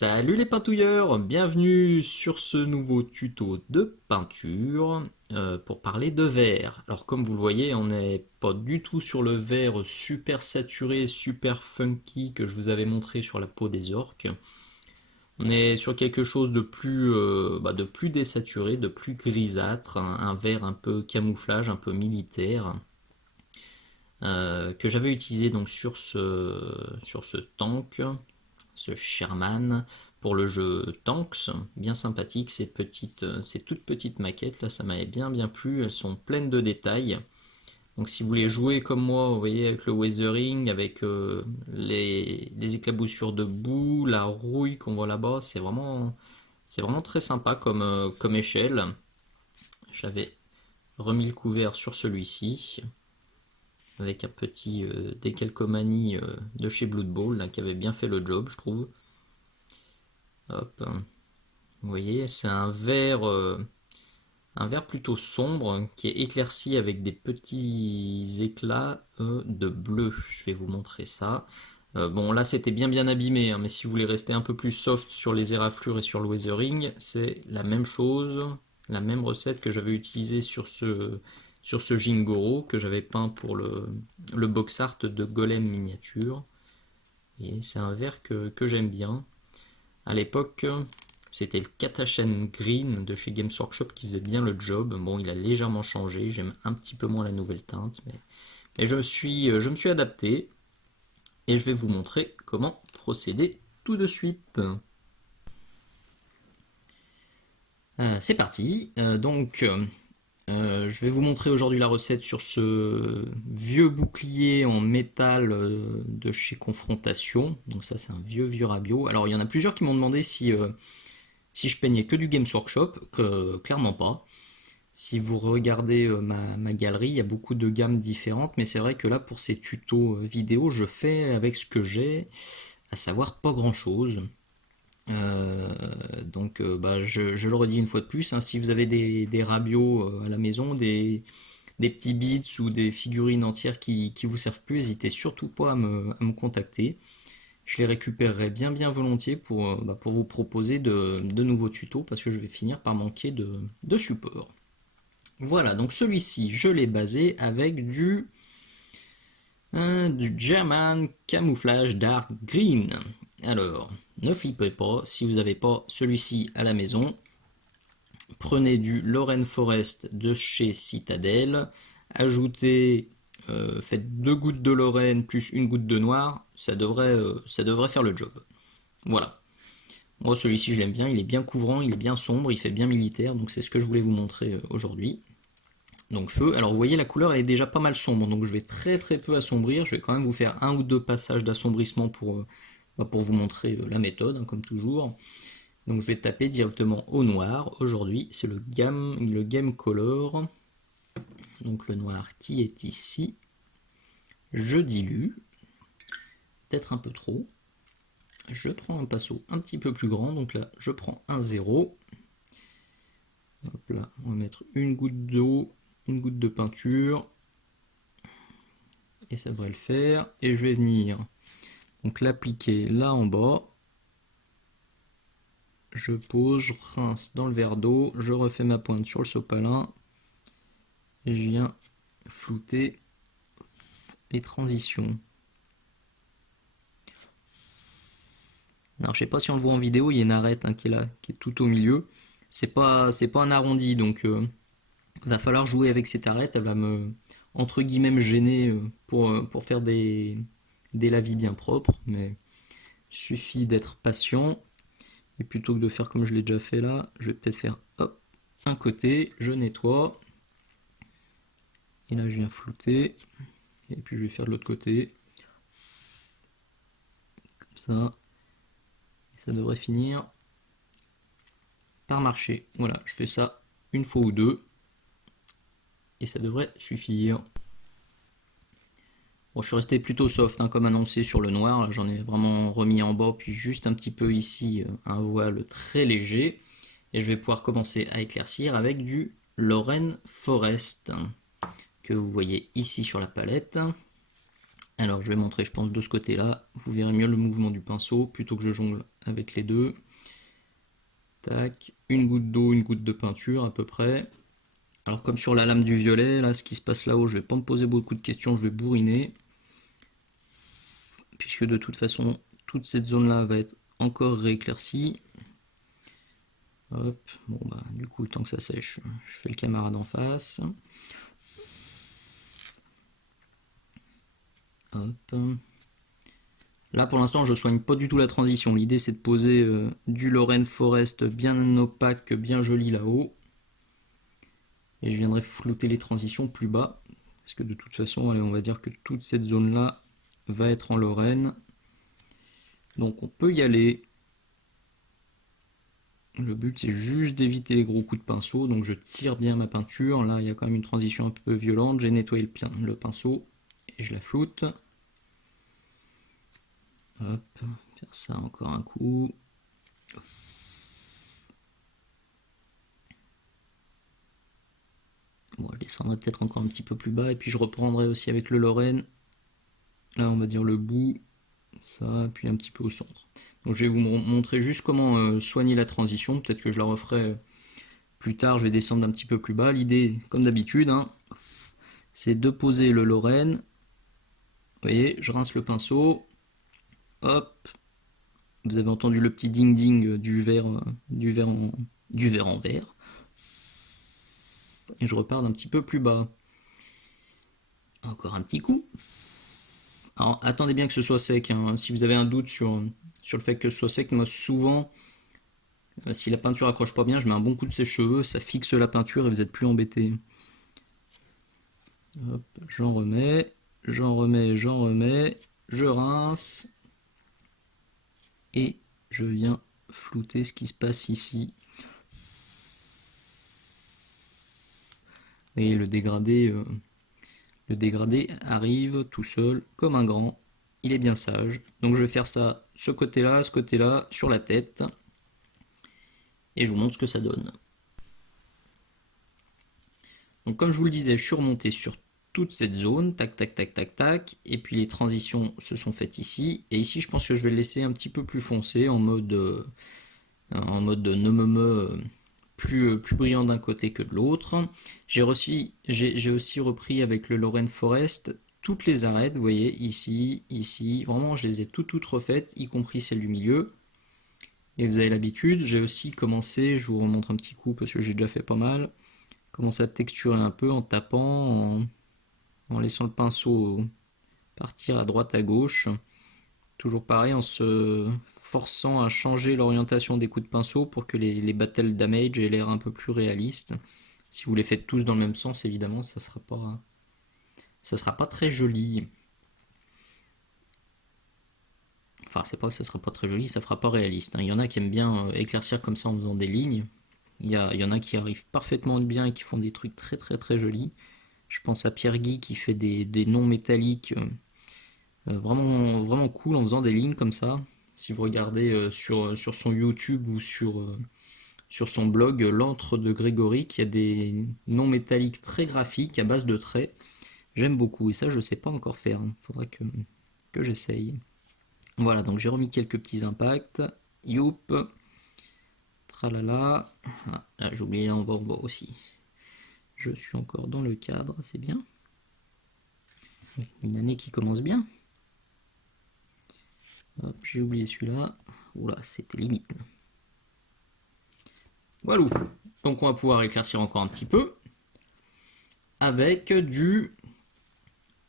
Salut les peintouilleurs, bienvenue sur ce nouveau tuto de peinture pour parler de verre. Alors comme vous le voyez, on n'est pas du tout sur le verre super saturé, super funky que je vous avais montré sur la peau des orques. On est sur quelque chose de plus désaturé, de plus grisâtre, un vert un peu camouflage, un peu militaire, que j'avais utilisé donc sur ce tank, ce Sherman, pour le jeu Tanks, bien sympathique, ces toutes petites maquettes là, ça m'avait bien plu, elles sont pleines de détails. Donc si vous voulez jouer comme moi, vous voyez, avec le weathering, avec les éclaboussures de boue, la rouille qu'on voit là-bas, c'est vraiment très sympa comme échelle. J'avais remis le couvert sur celui-ci, avec un petit décalcomanie de chez Blood Bowl, là, qui avait bien fait le job, je trouve. Hop. Vous voyez, c'est un vert plutôt sombre qui est éclairci avec des petits éclats de bleu. Je vais vous montrer ça. Bon, là c'était bien abîmé, hein, mais si vous voulez rester un peu plus soft sur les éraflures et sur le weathering, c'est la même chose, la même recette que j'avais utilisée sur ce Jingoro que j'avais peint pour le box art de Golem miniature. Et c'est un vert que j'aime bien. À l'époque, c'était le Katashen Green de chez Games Workshop qui faisait bien le job. Bon, il a légèrement changé, j'aime un petit peu moins la nouvelle teinte, mais je me suis adapté et je vais vous montrer comment procéder tout de suite. C'est parti. Je vais vous montrer aujourd'hui la recette sur ce vieux bouclier en métal de chez Confrontation. Donc ça, c'est un vieux Rabio. Alors, il y en a plusieurs qui m'ont demandé si je peignais que du Games Workshop, que clairement pas. Si vous regardez ma galerie, il y a beaucoup de gammes différentes, mais c'est vrai que là, pour ces tutos vidéo, je fais avec ce que j'ai, à savoir pas grand-chose. Euh, je le redis une fois de plus, hein, si vous avez des rabios à la maison, des petits bits ou des figurines entières qui vous servent plus, n'hésitez surtout pas à me contacter. Je les récupérerai bien volontiers pour vous proposer de nouveaux tutos parce que je vais finir par manquer de support. Voilà, donc celui-ci, je l'ai basé avec du German Camouflage Dark Green. Alors, ne flippez pas, si vous n'avez pas celui-ci à la maison, prenez du Lorraine Forest de chez Citadel, ajoutez, faites 2 gouttes de Lorraine plus une goutte de noir, ça devrait faire le job. Voilà. Moi, celui-ci, je l'aime bien, il est bien couvrant, il est bien sombre, il fait bien militaire, donc c'est ce que je voulais vous montrer aujourd'hui. Donc feu, alors vous voyez la couleur elle est déjà pas mal sombre, donc je vais très peu assombrir, je vais quand même vous faire un ou deux passages d'assombrissement pour vous montrer la méthode, hein, comme toujours. Donc je vais taper directement au noir, aujourd'hui c'est le Game Color, donc le noir qui est ici. Je dilue, peut-être un peu trop, je prends un pinceau un petit peu plus grand, donc là je prends un 0. Hop là, on va mettre une goutte d'eau, une goutte de peinture, et ça devrait le faire. Et je vais venir donc l'appliquer là en bas. Je pose, je rince dans le verre d'eau, je refais ma pointe sur le sopalin, et je viens flouter les transitions. Alors je sais pas si on le voit en vidéo, il y a une arête hein, qui est là, qui est tout au milieu. C'est pas un arrondi, donc il va falloir jouer avec cette arête, elle va entre guillemets me gêner pour faire des lavis bien propres, mais il suffit d'être patient. Et plutôt que de faire comme je l'ai déjà fait là, je vais peut-être faire hop, un côté, je nettoie. Et là je viens flouter. Et puis je vais faire de l'autre côté. Comme ça. Et ça devrait finir par marcher. Voilà, je fais ça une fois ou deux. Et ça devrait suffire. Bon, je suis resté plutôt soft, hein, comme annoncé sur le noir. J'en ai vraiment remis en bas, puis juste un petit peu ici, un voile très léger. Et je vais pouvoir commencer à éclaircir avec du Lorraine Forest, que vous voyez ici sur la palette. Alors je vais montrer, je pense, de ce côté-là. Vous verrez mieux le mouvement du pinceau plutôt que je jongle avec les deux. Tac, une goutte d'eau, une goutte de peinture à peu près. Alors comme sur la lame du violet, là, ce qui se passe là-haut, je vais pas me poser beaucoup de questions, je vais bourriner. Puisque de toute façon, toute cette zone-là va être encore rééclaircie. Hop, bon bah du coup, tant que ça sèche, je fais le camarade en face. Hop. Là pour l'instant je soigne pas du tout la transition, l'idée c'est de poser du Lorraine Forest bien opaque, bien joli là-haut. Et je viendrai flouter les transitions plus bas, parce que de toute façon, allez, on va dire que toute cette zone-là va être en Lorraine. Donc on peut y aller. Le but c'est juste d'éviter les gros coups de pinceau, donc je tire bien ma peinture. Là il y a quand même une transition un peu violente, j'ai nettoyé le pinceau et je la floute. Hop, faire ça encore un coup. Bon, je descendrai peut-être encore un petit peu plus bas et puis je reprendrai aussi avec le Lorraine. Là on va dire le bout, ça, puis un petit peu au centre. Donc je vais vous montrer juste comment soigner la transition, peut-être que je la referai plus tard, je vais descendre un petit peu plus bas. L'idée, comme d'habitude, hein, c'est de poser le Lorraine. Vous voyez, je rince le pinceau, hop, vous avez entendu le petit ding ding du verre, en verre. Et je repars d'un petit peu plus bas. Encore un petit coup. Alors attendez bien que ce soit sec, hein. Si vous avez un doute sur le fait que ce soit sec, moi souvent, si la peinture accroche pas bien, je mets un bon coup de sèche-cheveux, ça fixe la peinture et vous êtes plus embêté. Hop, j'en remets, je rince et je viens flouter ce qui se passe ici. Et le dégradé arrive tout seul comme un grand. Il est bien sage. Donc je vais faire ça ce côté-là, sur la tête. Et je vous montre ce que ça donne. Donc comme je vous le disais, je suis remonté sur toute cette zone, tac tac tac tac tac, et puis les transitions se sont faites ici, et ici je pense que je vais le laisser un petit peu plus foncé, en mode plus brillant d'un côté que de l'autre. J'ai aussi repris avec le Lorraine Forest toutes les arêtes, vous voyez, ici, ici, vraiment je les ai toutes refaites, y compris celles du milieu. Et vous avez l'habitude, j'ai aussi commencé, je vous remontre un petit coup parce que j'ai déjà fait pas mal, commencer à texturer un peu en tapant, en laissant le pinceau partir à droite à gauche. Toujours pareil, en se forçant à changer l'orientation des coups de pinceau pour que les battle damage aient l'air un peu plus réalistes. Si vous les faites tous dans le même sens, évidemment, ça sera pas très joli. Enfin, c'est pas que ça sera pas très joli, ça fera pas réaliste, hein. Il y en a qui aiment bien éclaircir comme ça en faisant des lignes. Il y en a qui arrivent parfaitement bien et qui font des trucs très très très jolis. Je pense à Pierre Guy qui fait des noms métalliques vraiment, vraiment cool en faisant des lignes comme ça. Si vous regardez sur son YouTube ou sur son blog, l'antre de Grégory, qui a des noms métalliques très graphiques à base de traits. J'aime beaucoup et ça je sais pas encore faire, il faudra que j'essaye. Voilà, donc j'ai remis quelques petits impacts. Youp, tralala. Ah, là j'ai oublié en bas aussi. Je suis encore dans le cadre, c'est bien. Une année qui commence bien. Hop, j'ai oublié celui-là. Oula, c'était limite. Voilà. Donc on va pouvoir éclaircir encore un petit peu avec du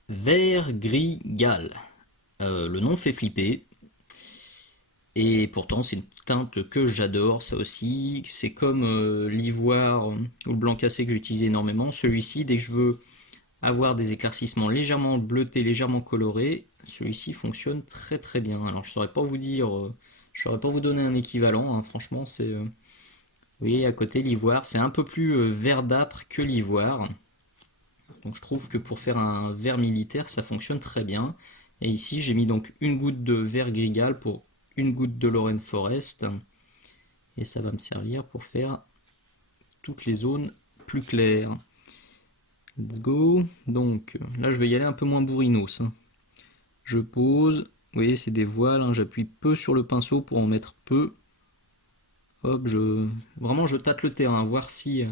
vert gris gale. Le nom fait flipper. Et pourtant c'est une teinte que j'adore, ça aussi. C'est comme l'ivoire ou le blanc cassé que j'utilise énormément. Celui-ci, dès que je veux avoir des éclaircissements légèrement bleutés, légèrement colorés, celui-ci fonctionne très très bien. Alors je saurais pas vous dire, je saurais pas vous donner un équivalent, hein. Franchement c'est... vous voyez à côté l'ivoire, c'est un peu plus verdâtre que l'ivoire. Donc je trouve que pour faire un vert militaire, ça fonctionne très bien. Et ici, j'ai mis donc une goutte de vert grigal pour une goutte de Lorraine Forest. Et ça va me servir pour faire toutes les zones plus claires. Let's go. Donc là, je vais y aller un peu moins bourrinos, hein. Je pose. Vous voyez, c'est des voiles, hein, j'appuie peu sur le pinceau pour en mettre peu. Hop, vraiment je tâte le terrain, voir si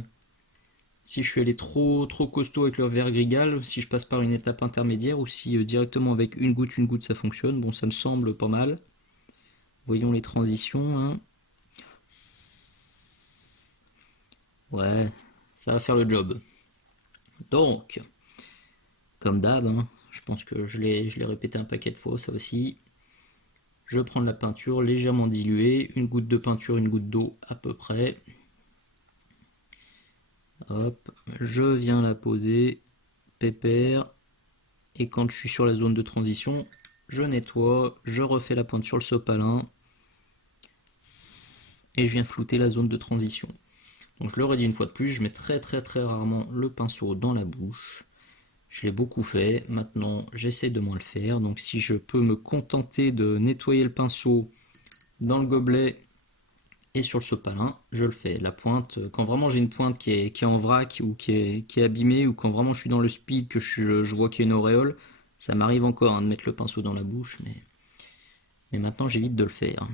je suis allé trop costaud avec le vert grigal, si je passe par une étape intermédiaire ou si directement avec une goutte ça fonctionne. Bon, ça me semble pas mal. Voyons les transitions, hein. Ouais, ça va faire le job. Donc, comme d'hab, hein, je pense que je l'ai répété un paquet de fois, ça aussi. Je prends de la peinture légèrement diluée, une goutte de peinture, une goutte d'eau à peu près. Hop, je viens la poser, pépère, et quand je suis sur la zone de transition, je nettoie, je refais la pointe sur le sopalin, et je viens flouter la zone de transition. Donc je le redis une fois de plus, je mets très rarement le pinceau dans la bouche. Je l'ai beaucoup fait, maintenant j'essaie de moins le faire. Donc si je peux me contenter de nettoyer le pinceau dans le gobelet et sur le sopalin, je le fais. La pointe, quand vraiment j'ai une pointe qui est en vrac ou qui est abîmée, ou quand vraiment je suis dans le speed, que je vois qu'il y a une auréole, ça m'arrive encore hein, de mettre le pinceau dans la bouche, mais maintenant j'évite de le faire.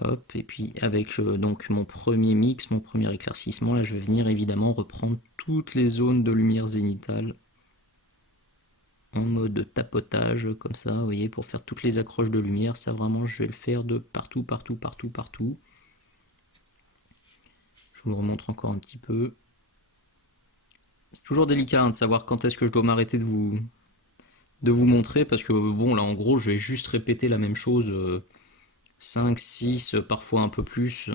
Hop, et puis avec donc mon premier mix, mon premier éclaircissement, là je vais venir évidemment reprendre toutes les zones de lumière zénitale en mode tapotage, comme ça, vous voyez, pour faire toutes les accroches de lumière. Ça vraiment je vais le faire de partout. Je vous le remontre encore un petit peu. C'est toujours délicat hein, de savoir quand est-ce que je dois m'arrêter de vous montrer, parce que bon là en gros je vais juste répéter la même chose 5, 6, parfois un peu plus.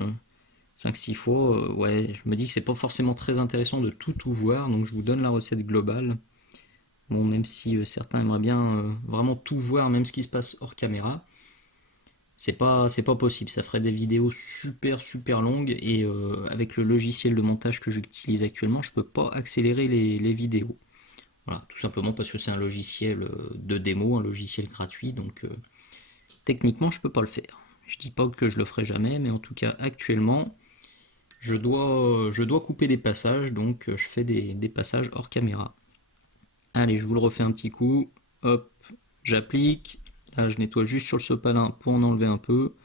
5-6 fois, ouais, je me dis que c'est pas forcément très intéressant de tout voir, donc je vous donne la recette globale. Bon, même si certains aimeraient bien vraiment tout voir, même ce qui se passe hors caméra, c'est pas possible, ça ferait des vidéos super longues, et avec le logiciel de montage que j'utilise actuellement, je peux pas accélérer les vidéos. Voilà, tout simplement parce que c'est un logiciel de démo, un logiciel gratuit, donc techniquement je peux pas le faire. Je dis pas que je le ferai jamais, mais en tout cas actuellement, je dois couper des passages, donc je fais des passages hors caméra. Allez, je vous le refais un petit coup. Hop, j'applique. Là, je nettoie juste sur le sopalin pour en enlever un peu.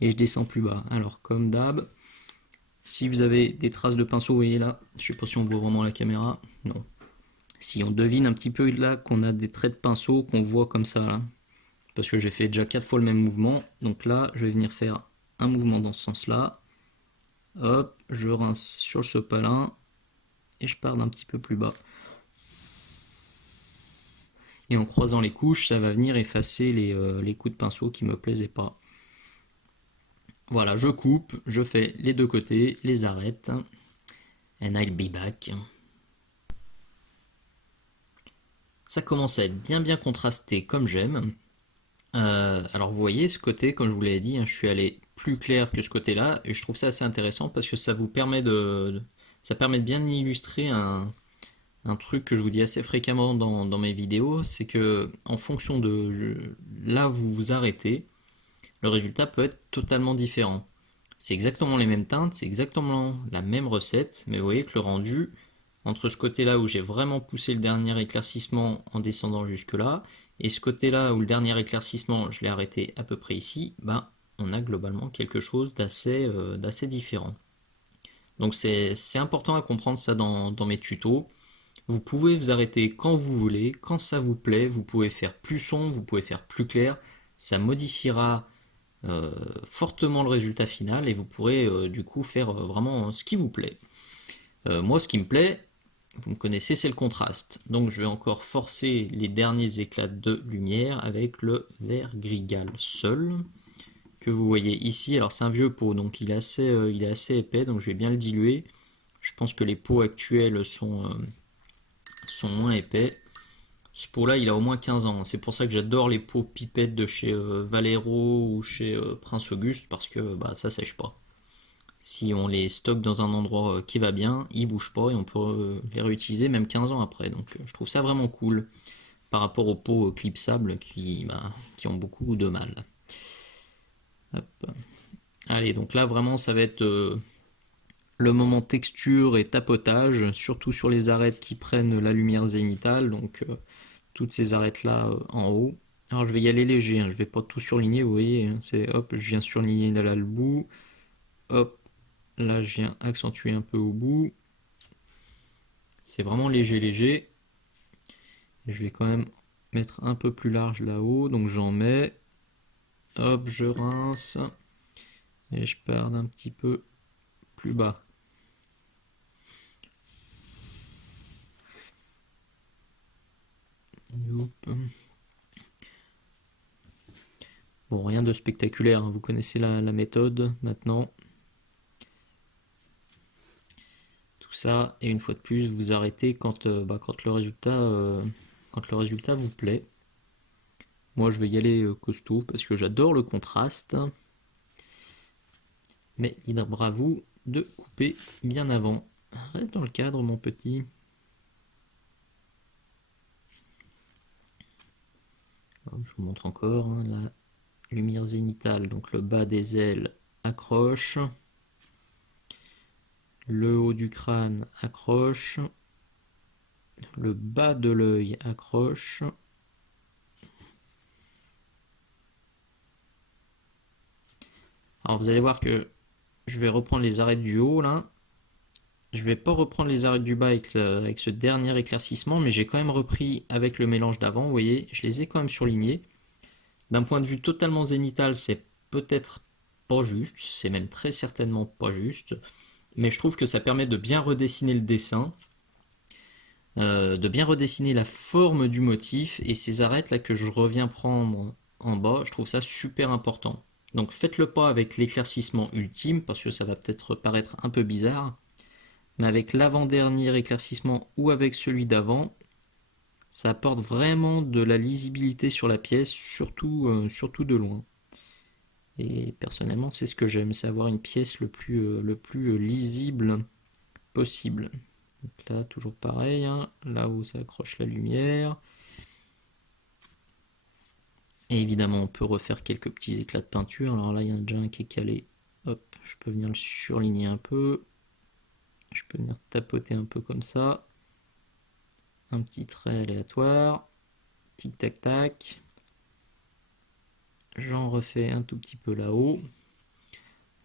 Et je descends plus bas. Alors, comme d'hab, si vous avez des traces de pinceau, vous voyez là, je sais pas si on voit vraiment la caméra. Non. Si on devine un petit peu là qu'on a des traits de pinceau qu'on voit comme ça là, parce que j'ai fait déjà 4 fois le même mouvement. Donc là, je vais venir faire un mouvement dans ce sens-là. Hop, je rince sur le sopalin et je pars d'un petit peu plus bas. Et en croisant les couches, ça va venir effacer les coups de pinceau qui me plaisaient pas. Voilà, je coupe, je fais les deux côtés, les arrête. And I'll be back. Ça commence à être bien contrasté comme j'aime. Alors vous voyez ce côté, comme je vous l'ai dit, hein, je suis allé plus clair que ce côté-là, et je trouve ça assez intéressant parce que ça vous permet ça permet de bien illustrer un truc que je vous dis assez fréquemment dans mes vidéos, c'est que en fonction de là où vous vous arrêtez, le résultat peut être totalement différent. C'est exactement les mêmes teintes, c'est exactement la même recette, mais vous voyez que le rendu, entre ce côté-là où j'ai vraiment poussé le dernier éclaircissement en descendant jusque là, et ce côté-là où le dernier éclaircissement je l'ai arrêté à peu près ici, ben on a globalement quelque chose d'assez différent. Donc c'est important à comprendre ça dans mes tutos. Vous pouvez vous arrêter quand vous voulez, quand ça vous plaît, vous pouvez faire plus sombre, vous pouvez faire plus clair, ça modifiera fortement le résultat final, et vous pourrez du coup faire vraiment ce qui vous plaît. Moi ce qui me plaît, vous me connaissez, c'est le contraste. Donc je vais encore forcer les derniers éclats de lumière avec le vert grigal seul, que vous voyez ici. Alors c'est un vieux pot, donc il est assez épais, donc je vais bien le diluer. Je pense que les pots actuels sont moins épais. Ce pot-là, il a au moins 15 ans. C'est pour ça que j'adore les pots pipettes de chez Valero ou chez Prince Auguste, parce que bah, ça sèche pas. Si on les stocke dans un endroit qui va bien, ils bougent pas et on peut les réutiliser même 15 ans après. Donc je trouve ça vraiment cool par rapport aux pots clipsables qui ont beaucoup de mal. Hop. Allez, donc là vraiment ça va être le moment texture et tapotage, surtout sur les arêtes qui prennent la lumière zénitale, donc toutes ces arêtes là en haut. Alors je vais y aller léger, hein, je vais pas tout surligner, vous voyez, hein, c'est hop, je viens surligner là le bout, hop, là je viens accentuer un peu au bout. C'est vraiment léger léger. Et je vais quand même mettre un peu plus large là-haut, donc j'en mets, hop, je rince et je pars d'un petit peu plus bas. Youp. Bon, rien de spectaculaire, hein, vous connaissez la méthode maintenant. Tout ça, et une fois de plus, vous arrêtez quand, quand le résultat vous plaît. Moi, je vais y aller costaud parce que j'adore le contraste. Mais libre à vous de couper bien avant. Reste dans le cadre, mon petit. Je vous montre encore hein, la lumière zénitale, donc le bas des ailes accroche, le haut du crâne accroche, le bas de l'œil accroche. Alors vous allez voir que je vais reprendre les arêtes du haut là. Je vais pas reprendre les arêtes du bas avec ce dernier éclaircissement, mais j'ai quand même repris avec le mélange d'avant, vous voyez, je les ai quand même surlignés. D'un point de vue totalement zénital, c'est peut-être pas juste, c'est même très certainement pas juste, mais je trouve que ça permet de bien redessiner le dessin, de bien redessiner la forme du motif, et ces arêtes là que je reviens prendre en bas, je trouve ça super important. Donc faites-le pas avec l'éclaircissement ultime, parce que ça va peut-être paraître un peu bizarre, mais avec l'avant-dernier éclaircissement ou avec celui d'avant, ça apporte vraiment de la lisibilité sur la pièce, surtout de loin. Et personnellement, c'est ce que j'aime, c'est avoir une pièce le plus lisible possible. Donc là, toujours pareil, hein, là où ça accroche la lumière. Et évidemment, on peut refaire quelques petits éclats de peinture. Alors là, il y en a déjà un qui est calé. Hop, je peux venir le surligner un peu. Je peux venir tapoter un peu comme ça. Un petit trait aléatoire. Tic tac tac. J'en refais un tout petit peu là-haut.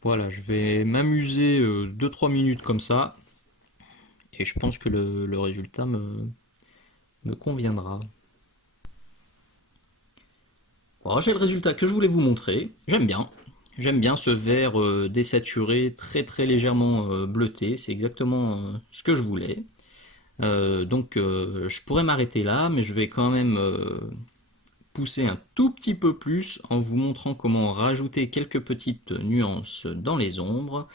Voilà, je vais m'amuser 2-3 minutes comme ça. Et je pense que le résultat me conviendra. Voilà, j'ai le résultat que je voulais vous montrer. J'aime bien. J'aime bien ce vert désaturé, très très légèrement bleuté. C'est exactement ce que je voulais. Donc je pourrais m'arrêter là, mais je vais quand même pousser un tout petit peu plus en vous montrant comment rajouter quelques petites nuances dans les ombres.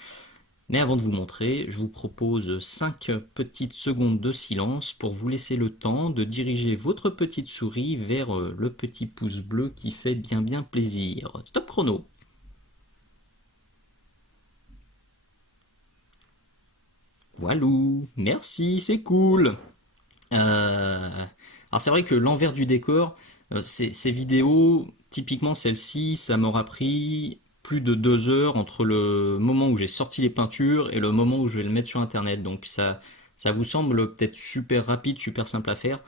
Mais avant de vous montrer, je vous propose 5 petites secondes de silence pour vous laisser le temps de diriger votre petite souris vers le petit pouce bleu qui fait bien plaisir. Top chrono. Voilà, merci, c'est cool. Alors c'est vrai que l'envers du décor, ces vidéos, typiquement celle-ci, ça m'aura pris plus de 2 heures entre le moment où j'ai sorti les peintures et le moment où je vais le mettre sur internet. Donc ça vous semble peut-être super rapide, super simple à faire.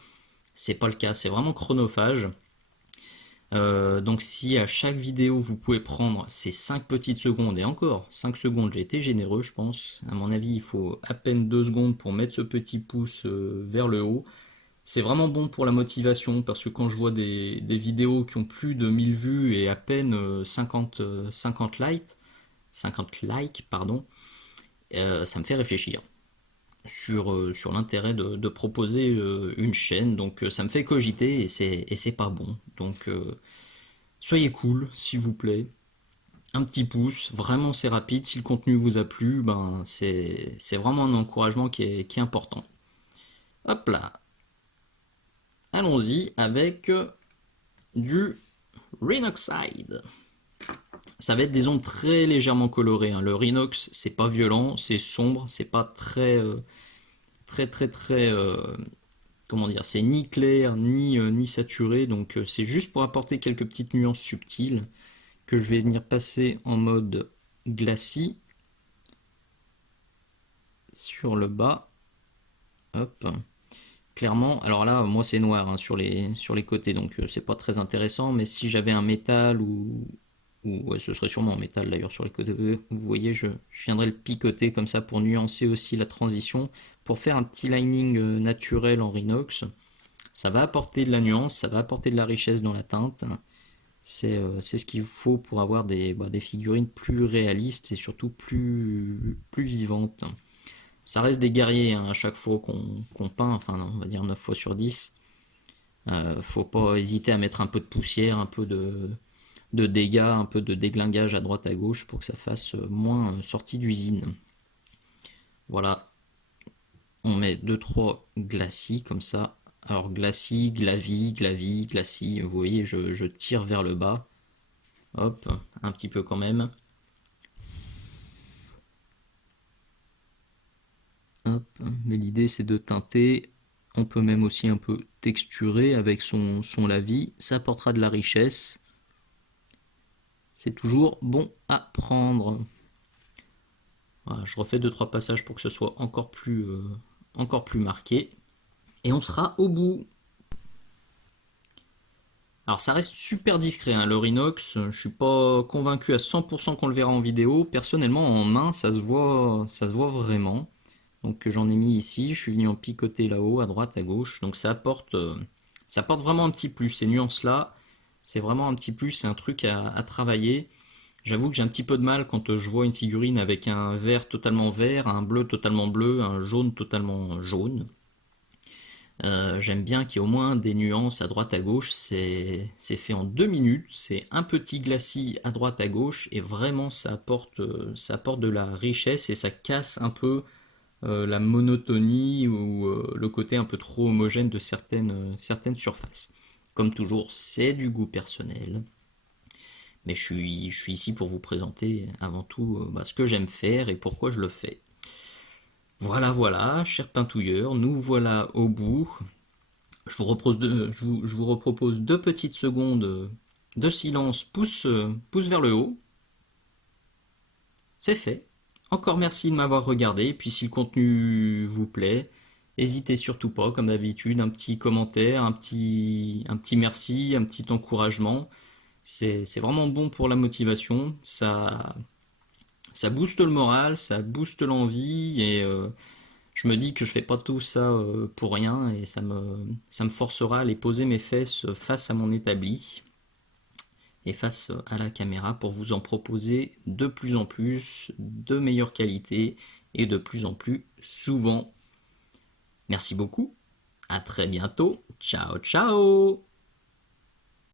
C'est pas le cas, c'est vraiment chronophage. Donc si à chaque vidéo vous pouvez prendre ces 5 petites secondes, et encore 5 secondes, j'ai été généreux je pense, à mon avis il faut à peine 2 secondes pour mettre ce petit pouce vers le haut. C'est vraiment bon pour la motivation parce que quand je vois des vidéos qui ont plus de 1000 vues et à peine 50 likes, pardon, ça me fait réfléchir sur l'intérêt de proposer une chaîne. Donc ça me fait cogiter et c'est pas bon. Donc soyez cool, s'il vous plaît. Un petit pouce, vraiment c'est rapide. Si le contenu vous a plu, ben c'est vraiment un encouragement qui est important. Hop là, allons-y avec du Rhinoxide. Ça va être des ondes très légèrement colorées, hein. Le Rhinox, c'est pas violent, c'est sombre, c'est pas très, comment dire, c'est ni clair ni saturé, donc c'est juste pour apporter quelques petites nuances subtiles que je vais venir passer en mode glacis. sur le bas. Hop. Clairement, alors là, moi c'est noir hein, sur les côtés, donc c'est pas très intéressant, mais si j'avais un métal ou ouais, ce serait sûrement en métal d'ailleurs sur les côtés, vous voyez, je viendrais le picoter comme ça pour nuancer aussi la transition, pour faire un petit lining naturel en Rhinox. Ça va apporter de la nuance, ça va apporter de la richesse dans la teinte. C'est ce qu'il faut pour avoir des figurines plus réalistes et surtout plus vivantes. Ça reste des guerriers hein, à chaque fois qu'on peint, enfin non, on va dire 9 fois sur 10. Faut pas hésiter à mettre un peu de poussière, un peu de dégâts, un peu de déglingage à droite à gauche pour que ça fasse moins sortie d'usine. Voilà, on met 2-3 glacis comme ça. Alors glacis, glavis, glavis, glacis, vous voyez, je tire vers le bas. Hop, un petit peu quand même. Hop, mais l'idée c'est de teinter. On peut même aussi un peu texturer avec son lavis. Ça apportera de la richesse. C'est toujours bon à prendre. Voilà, je refais 2-3 passages pour que ce soit encore plus marqué. Et on sera au bout. Alors ça reste super discret, hein, le Rhinox. Je suis pas convaincu à 100% qu'on le verra en vidéo. Personnellement, en main, ça se voit vraiment. Donc j'en ai mis ici. Je suis venu en picoter là-haut, à droite, à gauche. Donc ça apporte vraiment un petit plus. Ces nuances-là, c'est vraiment un petit plus. C'est un truc à travailler. J'avoue que j'ai un petit peu de mal quand je vois une figurine avec un vert totalement vert, un bleu totalement bleu, un jaune totalement jaune. J'aime bien qu'il y ait au moins des nuances à droite à gauche. C'est fait en 2 minutes. C'est un petit glacis à droite à gauche et vraiment ça apporte de la richesse et ça casse un peu la monotonie ou le côté un peu trop homogène de certaines surfaces. Comme toujours, c'est du goût personnel. Mais je suis ici pour vous présenter avant tout ce que j'aime faire et pourquoi je le fais. Voilà, voilà, chers pintouilleurs, nous voilà au bout. Je vous repropose 2 petites secondes de silence, pouce vers le haut. C'est fait. Encore merci de m'avoir regardé. Et puis si le contenu vous plaît, n'hésitez surtout pas, comme d'habitude, un petit commentaire, un petit merci, un petit encouragement. C'est vraiment bon pour la motivation. Ça booste le moral, ça booste l'envie et je me dis que je fais pas tout ça pour rien et ça me forcera à aller poser mes fesses face à mon établi et face à la caméra pour vous en proposer de plus en plus, de meilleure qualité et de plus en plus souvent. Merci beaucoup, à très bientôt, ciao ciao.